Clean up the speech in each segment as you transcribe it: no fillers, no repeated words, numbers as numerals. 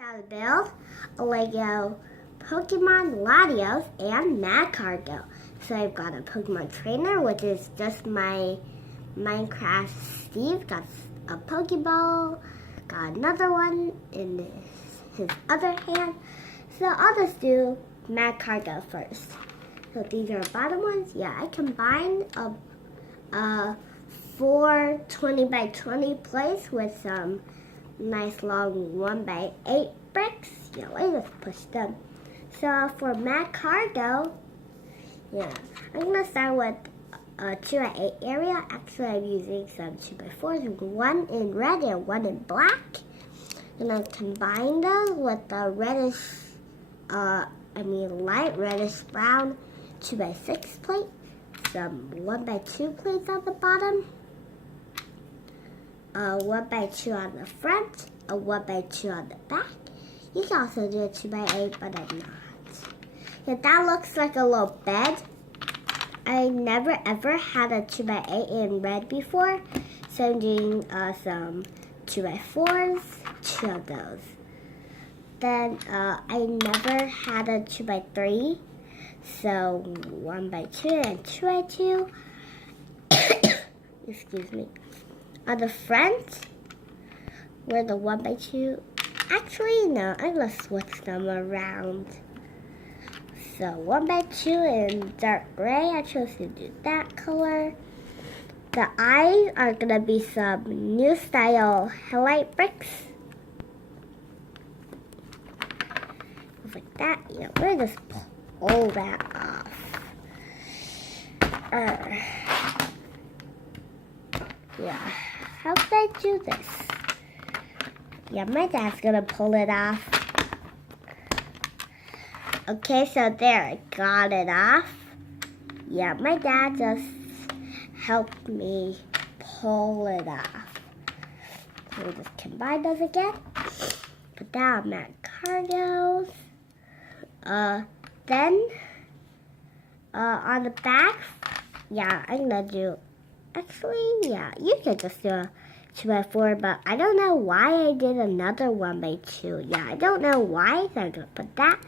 how to build a Lego Pokemon Latios and Magcargo. So I've got a Pokemon trainer, which is just my Minecraft Steve. Got a Pokeball, got another one in his other hand. So I'll just do Magcargo first. So these are bottom ones. Yeah, I combined four 20 by 20 plates with some nice long 1x8 bricks. Yeah, let me just push them. So for Magcargo, yeah, I'm gonna start with a 2x8 area. Actually, I'm using some 2x4s, one in red and one in black. And I combine those with the reddish, light reddish brown 2x6 plate. Some 1x2 plates on the bottom. 1x2 on the front, a 1x2 on the back. You can also do a 2x8, but I'm not. Yeah, that looks like a little bed. I never ever had a 2x8 in red before, so I'm doing some 2x4s, two of those. Then I never had a 2x3, so 1x2 and 2x2. Excuse me. On the front, where the 1x2, actually no, I'm gonna switch them around. So 1x2 in dark gray, I chose to do that color. The eyes are gonna be some new style highlight bricks. Like that, yeah, we're just pull that off. Yeah. How did I do this? Yeah, my dad's gonna pull it off. Okay, so there, I got it off. Yeah, my dad just helped me pull it off. So we just combine those again. Put that on Magcargo's. Then, on the back, yeah, I'm gonna do. Actually, yeah, you could just do a 2x4, but I don't know why I did another 1x2. Yeah, I don't know why, so I'm going to put that.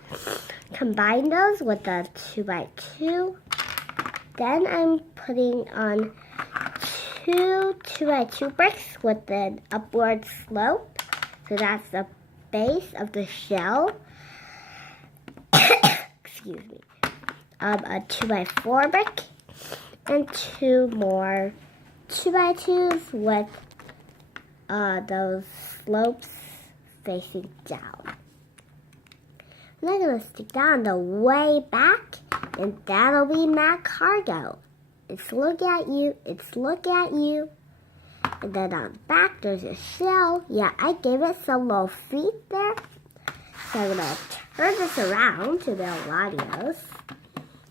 Combine those with the 2x2. Then I'm putting on two 2x2 bricks with an upward slope. So that's the base of the shell. Excuse me. A 2x4 brick. And two more 2x2s with those slopes facing down. And I'm going to stick that on the way back, and that'll be Magcargo. It's look at you, it's look at you. And then on the back, there's a shell. Yeah, I gave it some little feet there. So I'm going to turn this around to the Latios.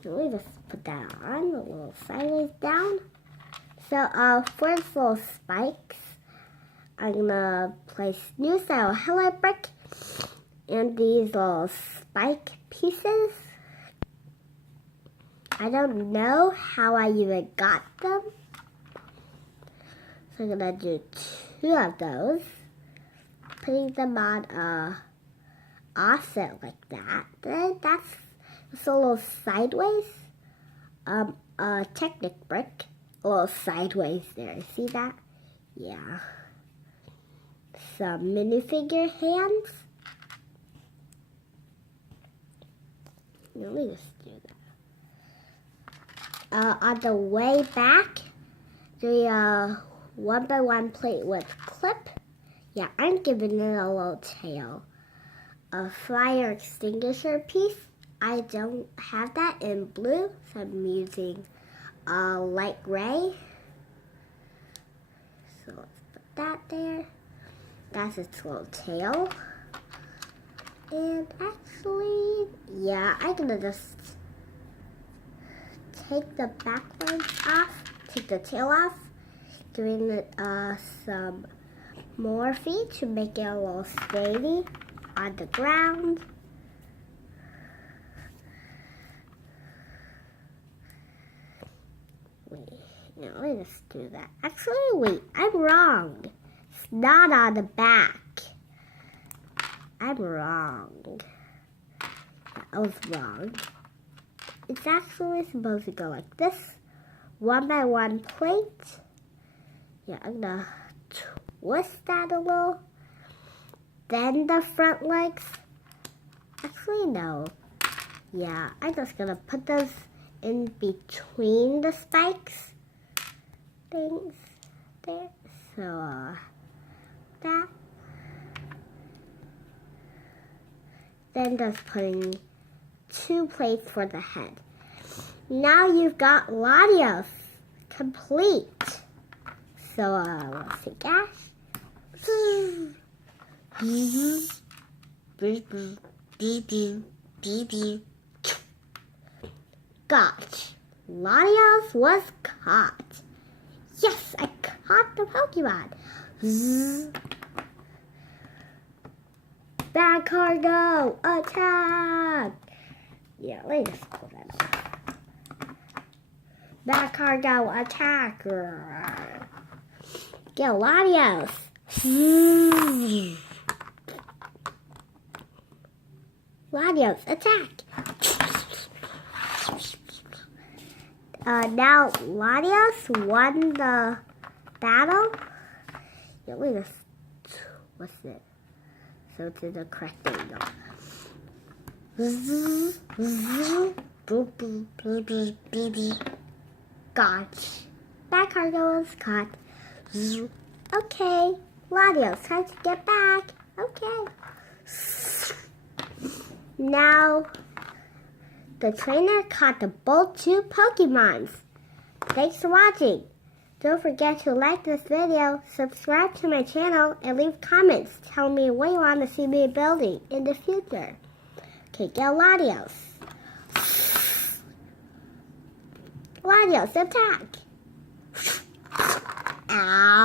Let me just put that on, a little sideways down. So for the little spikes, I'm gonna place new style highlight brick and these little spike pieces. I don't know how I even got them. So I'm gonna do two of those, putting them on a offset like that. Then that's a little sideways. Technic brick, a little sideways there. See that? Yeah. Some minifigure hands. Let me just do that. On the way back, the 1x1 plate with clip. Yeah, I'm giving it a little tail. A fire extinguisher piece. I don't have that in blue, so I'm using light gray. So let's put that there. That's its little tail. And actually, yeah, I'm gonna just take the back ones off, take the tail off, giving it some more feet to make it a little steady on the ground. No, let me just do that. Actually, wait, I'm wrong. It's not on the back. I'm wrong. I was wrong. It's actually supposed to go like this. 1 by 1 plate. Yeah, I'm gonna twist that a little. Then the front legs. Actually, no. Yeah, I'm just gonna put those in between the spikes things there. So, that. Then just putting 2 plates for the head. Now you've got Latios complete. So, let's see, gas. Gosh, Latios was caught. Yes, I caught the Pokemon. Magcargo, attack! Yeah, let me just pull that up. Magcargo, attack! Get Latios. Latios, attack! Now Latios won the battle. Yeah, let me just, what's it? So it's in the correct angle. Gosh. Magcargo is caught. Okay. Latios, time to get back. Okay. Now, the trainer caught the both 2 Pokemons. Thanks for watching. Don't forget to like this video, subscribe to my channel, and leave comments telling me what you want to see me building in the future. Okay, get Latios. Latios, attack! Ow!